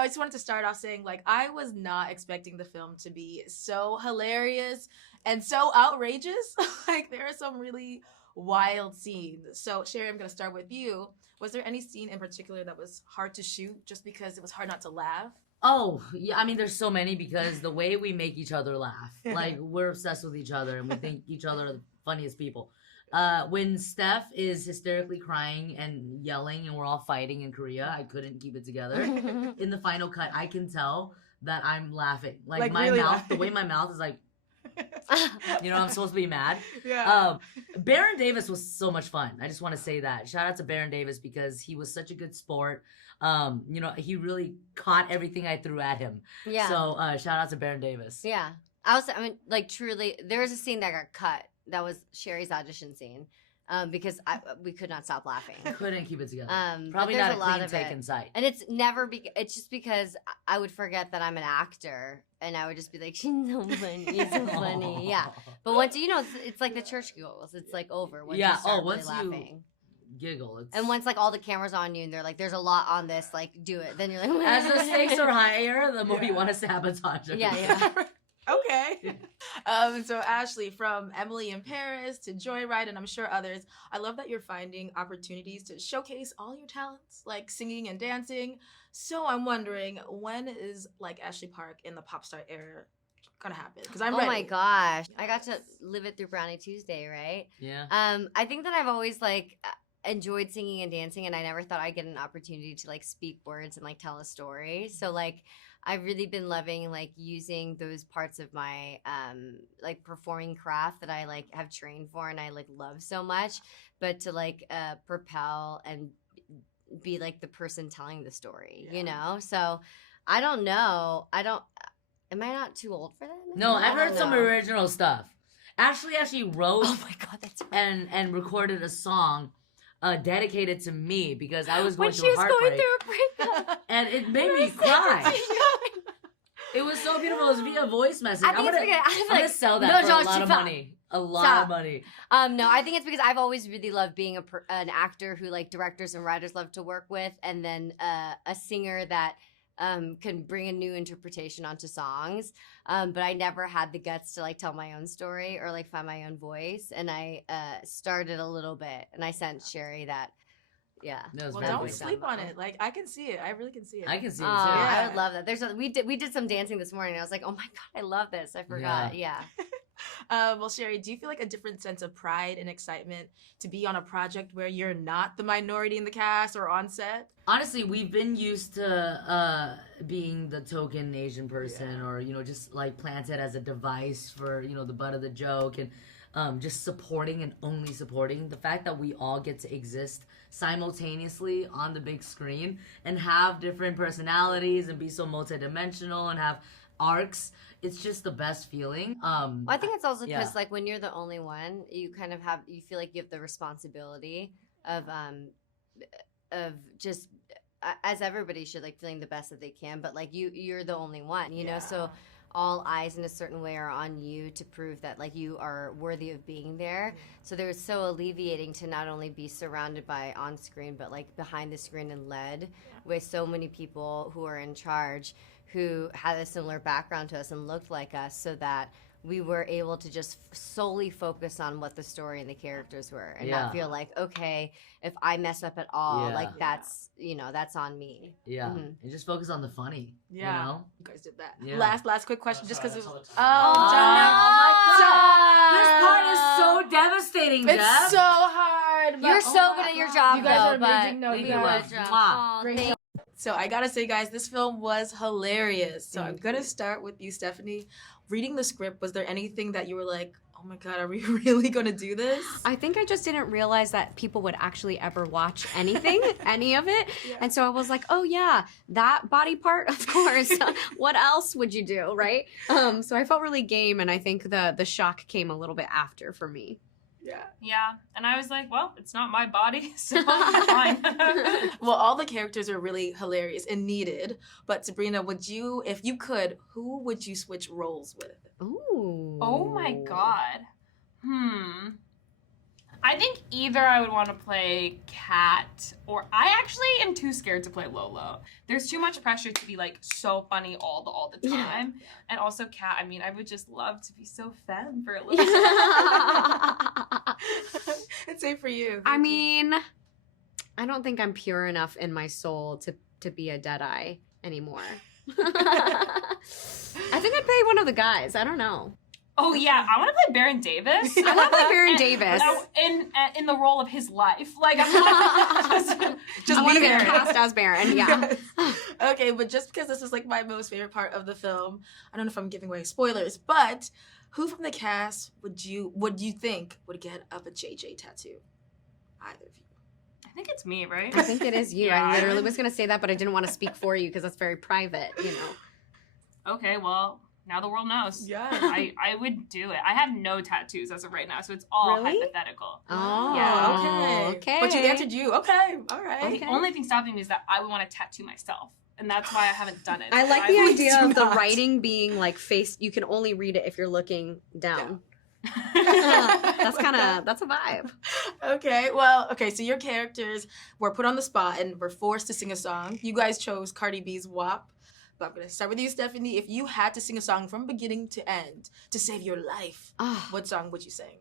I just wanted to start off saying, like, I was not expecting the film to be so hilarious and so outrageous. Like, there are some really wild scenes. So, Sherry, I'm going to start with you. Was there any scene in particular that was hard to shoot just because it was hard not to laugh? Oh, yeah, I mean, there's so many because the way we make each other laugh, like, we're obsessed with each other and we think each other are the funniest people. When Steph is hysterically crying and yelling and we're all fighting in Korea, I couldn't keep it together. In the final cut, I can tell that I'm laughing. Like my really mouth, laughing. the way my mouth is like, you know, I'm supposed to be mad. Yeah. Baron Davis was so much fun. I just want to say that. Shout out to Baron Davis because he was such a good sport. You know, he really caught everything I threw at him. Yeah. So shout out to Baron Davis. Yeah. I mean, like, truly, there was a scene that got cut. That was Sherry's audition scene. Because we could not stop laughing. Couldn't keep it together. but Probably there's not a lot clean of take it. in sight. And it's never it's just because I would forget that I'm an actor and I would just be like, she's so funny, she's so funny. Yeah. But once you know, it's like the church goals. It's like over once you start really laughing. Giggle. It's... And once like all the cameras on you and they're like, there's a lot on this, like do it. Then you're like, as the stakes are higher, the more you want to sabotage it. Yeah. Okay. So Ashley, from Emily in Paris to Joyride, and I'm sure others, I love that you're finding opportunities to showcase all your talents, like singing and dancing. So I'm wondering, when is like Ashley Park in the pop star era gonna happen? Because I'm ready. Oh my gosh, I got to live it through Brownie Tuesday, right? Yeah. I think that I've always like enjoyed singing and dancing, and I never thought I'd get an opportunity to like speak words and like tell a story. So like I've really been loving like using those parts of my like performing craft that I like have trained for and I like love so much, but to like propel and be like the person telling the story, you know? So I don't know. Am I not too old for that? No, I've heard some original stuff. Ashley actually wrote Oh my God, that's right. and recorded a song dedicated to me because I was going when through she was heartbreak. going through a breakup. And it made me cry. It was so beautiful. It was via voice message. I think I'm gonna sell that for a lot of money. A lot of money. No, I think it's because I've always really loved being an actor who like directors and writers love to work with, and then a singer that can bring a new interpretation onto songs. But I never had the guts to like tell my own story or like find my own voice. And I started a little bit, and I sent Sherry that. Yeah. Well, don't sleep on it. Like I can see it. I really can see it. I can see it too. I would love that. We did some dancing this morning. And I was like, oh my God, I love this. I forgot. Yeah. Well, Sherry, do you feel like a different sense of pride and excitement to be on a project where you're not the minority in the cast or on set? Honestly, we've been used to being the token Asian person or, you know, just like planted as a device for, you know, the butt of the joke and just supporting and only supporting. The fact that we all get to exist simultaneously on the big screen and have different personalities and be so multidimensional and have arcs, it's just the best feeling. Well, I think it's also because like when you're the only one, you kind of you feel like you have the responsibility of just as everybody should, like feeling the best that they can, but like you're the only one, you know, so all eyes in a certain way are on you to prove that like you are worthy of being there. So there's so alleviating to not only be surrounded by on screen, but like behind the screen and led with so many people who are in charge who had a similar background to us and looked like us, so that we were able to just solely focus on what the story and the characters were and not feel like, okay, if I mess up at all, like that's, you know, that's on me. Yeah. And just focus on the funny. Yeah. You know? You guys did that. Yeah. Last quick question, just because Oh, my God. This part is so devastating, It's Jeff. so hard. But, You're so good at your job, you guys are though, amazing. but No, you you are. guys. Aw, Great thank job. So I gotta say, guys, this film was hilarious. So I'm gonna start with you, Stephanie. Reading the script, was there anything that you were like, oh my God, are we really gonna do this? I think I just didn't realize that people would actually ever watch anything, any of it. And so I was like, oh yeah, that body part, of course. What else would you do, right? So I felt really game, and I think the shock came a little bit after for me. Yeah, and I was like, well, it's not my body, so I'm fine. Well, all the characters are really hilarious and needed. But Sabrina, if you could, who would you switch roles with? Ooh. Oh my God. I think either I would want to play Kat, or I actually am too scared to play Lolo. There's too much pressure to be like so funny all the time. Yeah. And also Kat, I mean, I would just love to be so femme for a little bit. I'd say for you. I mean, I don't think I'm pure enough in my soul to be a Deadeye anymore. I think I'd play one of the guys. I don't know. Oh yeah, I want to play Baron Davis. I want to play Baron Davis in the role of his life. Like I'm not just I want to be Baron. cast as Baron. Yeah. Okay, but just because this is like my most favorite part of the film, I don't know if I'm giving away spoilers, but who from the cast would you think would get up a JJ tattoo? Either of you. I think it's me, right? I think it is you. Yeah. I literally was gonna say that, but I didn't want to speak for you because that's very private. You know. Okay, well. Now the world knows. Yeah. I would do it. I have no tattoos as of right now, so it's all Really? hypothetical. Oh. Yeah. Okay. But you answered you. Okay. All right. Okay. The only thing stopping me is that I would want to tattoo myself. And that's why I haven't done it. I like So the would idea do of the not. writing being like faced. You can only read it if you're looking down. Yeah. That's a vibe. Okay, well, so your characters were put on the spot and were forced to sing a song. You guys chose Cardi B's WAP. But I'm going to start with you, Stephanie. If you had to sing a song from beginning to end to save your life, what song would you sing?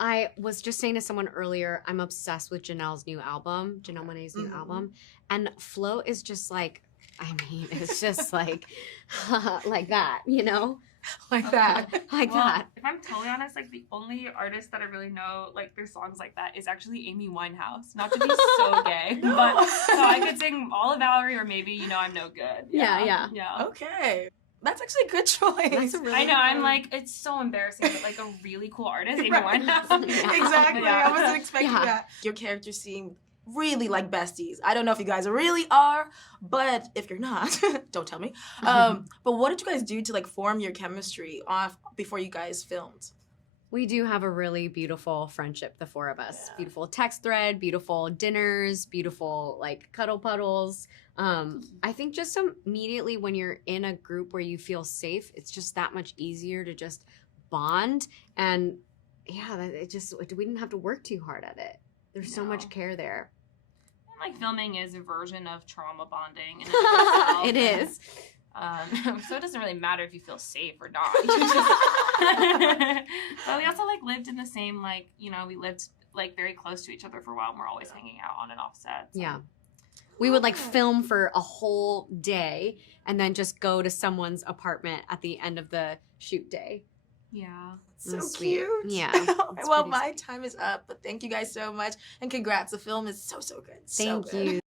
I was just saying to someone earlier, I'm obsessed with Janelle Monáe's new album. And Flow is just like, I mean, it's just like, like that, you know? Like that. Like Well, that. if I'm totally honest, like the only artist that I really know, like their songs like that, is actually Amy Winehouse. Not to be so gay, but so I could sing all of Valerie, or maybe I'm no good. Yeah. Okay. That's actually a good choice. That's a really I know. I'm like, it's so embarrassing, but like a really cool artist, Amy Right. Winehouse. Exactly. Yeah. I wasn't expecting Yeah. that. Your characters seem really like besties. I don't know if you guys really are, but if you're not, don't tell me. But what did you guys do to like form your chemistry off before you guys filmed? We do have a really beautiful friendship, the four of us. Yeah. Beautiful text thread, beautiful dinners, beautiful like cuddle puddles. I think just immediately when you're in a group where you feel safe, it's just that much easier to just bond. And yeah, we didn't have to work too hard at it. There's so much care there. Like filming is a version of trauma bonding. In itself. It is. So it doesn't really matter if you feel safe or not. But we also like lived in the same we lived like very close to each other for a while, and we're always hanging out on and off set. So. Yeah. We would like film for a whole day and then just go to someone's apartment at the end of the shoot day. Yeah. So Sweet. cute. Yeah. Well, my time is up, but thank you guys so much. And congrats. The film is so good. Thank good. you.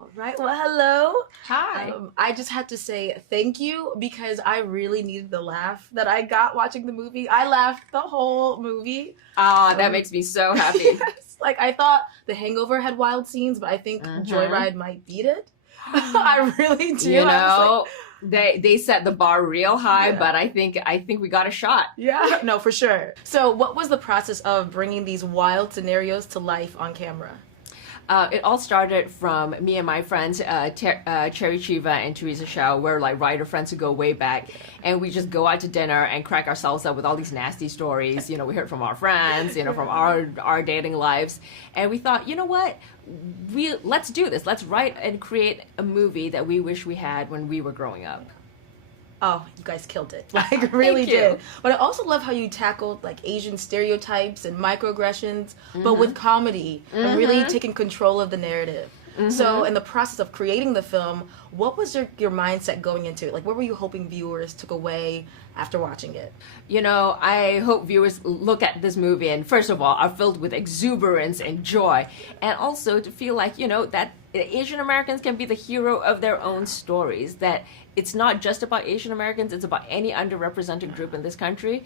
All right. Well, hello. Hi. I just had to say thank you because I really needed the laugh that I got watching the movie. I laughed the whole movie. That makes me so happy. Yes. Like, I thought The Hangover had wild scenes, but I think Joyride might beat it. I really do. You know, they set the bar real high, Yeah. but I think we got a shot. Yeah, no, for sure. So what was the process of bringing these wild scenarios to life on camera? It all started from me and my friends, Cherry Chiva and Teresa Shao. We're like writer friends who go way back. And we just go out to dinner and crack ourselves up with all these nasty stories. You know, we heard from our friends, from our dating lives. And we thought, you know what? Let's do this. Let's write and create a movie that we wish we had when we were growing up. Oh, you guys killed it. Like, really Thank you. did. But I also love how you tackled, like, Asian stereotypes and microaggressions, but with comedy and really taking control of the narrative. So, in the process of creating the film, what was your mindset going into it? Like, what were you hoping viewers took away after watching it? You know, I hope viewers look at this movie and, first of all, are filled with exuberance and joy. And also to feel like, that Asian Americans can be the hero of their own stories, that it's not just about Asian Americans, it's about any underrepresented group in this country.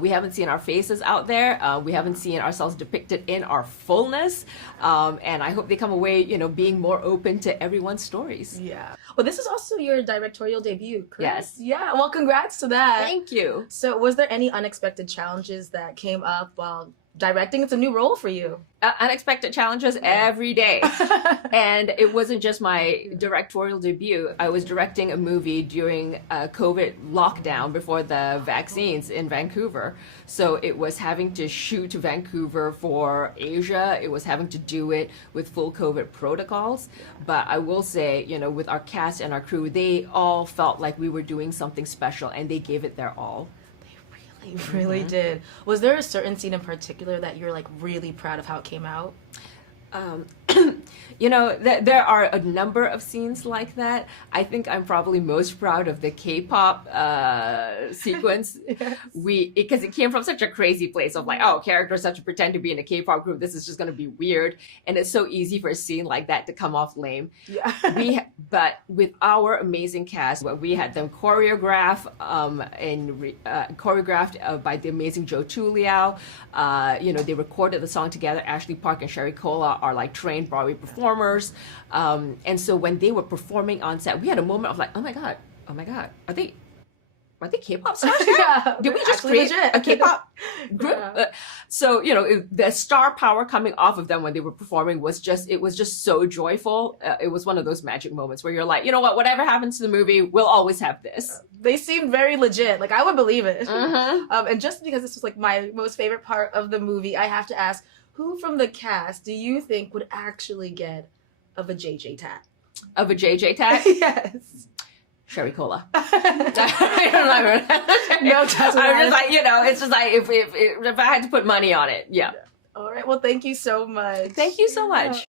We haven't seen our faces out there. We haven't seen ourselves depicted in our fullness. And I hope they come away, being more open to everyone's stories. Yeah. Well, this is also your directorial debut, correct? Yes. Yeah, well, congrats to that. Thank you. So was there any unexpected challenges that came up while directing, it's a new role for you. Unexpected challenges every day. And it wasn't just my directorial debut. I was directing a movie during a COVID lockdown before the vaccines in Vancouver. So it was having to shoot Vancouver for Asia. It was having to do it with full COVID protocols. But I will say, you know, with our cast and our crew, they all felt like we were doing something special, and they gave it their all. They really did. Was there a certain scene in particular that you're like really proud of how it came out? You know, there are a number of scenes like that. I think I'm probably most proud of the K-pop sequence. Yes. Because it came from such a crazy place of like, oh, characters have to pretend to be in a K-pop group. This is just going to be weird. And it's so easy for a scene like that to come off lame. Yeah. But with our amazing cast, we had them choreographed by the amazing Joe Tuliao. You know, they recorded the song together. Ashley Park and Sherry Cola are like trained Broadway performers. And so when they were performing on set, we had a moment of like, oh my God, are they K-pop stars? Yeah, Did we just actually create legit. a K-pop group? Yeah. So, you know, the star power coming off of them when they were performing was just so joyful. It was one of those magic moments where you're like, you know what, whatever happens to the movie, we'll always have this. They seemed very legit. Like, I would believe it. Mm-hmm. And just because this was like my most favorite part of the movie, I have to ask, who from the cast do you think would actually get a JJ tat? Of a JJ tag? Yes. Sherry Cola. I don't know. No, I'm just like, you know, it's just like if I had to put money on it, yeah. All right. Well, thank you so much. Thank you so much.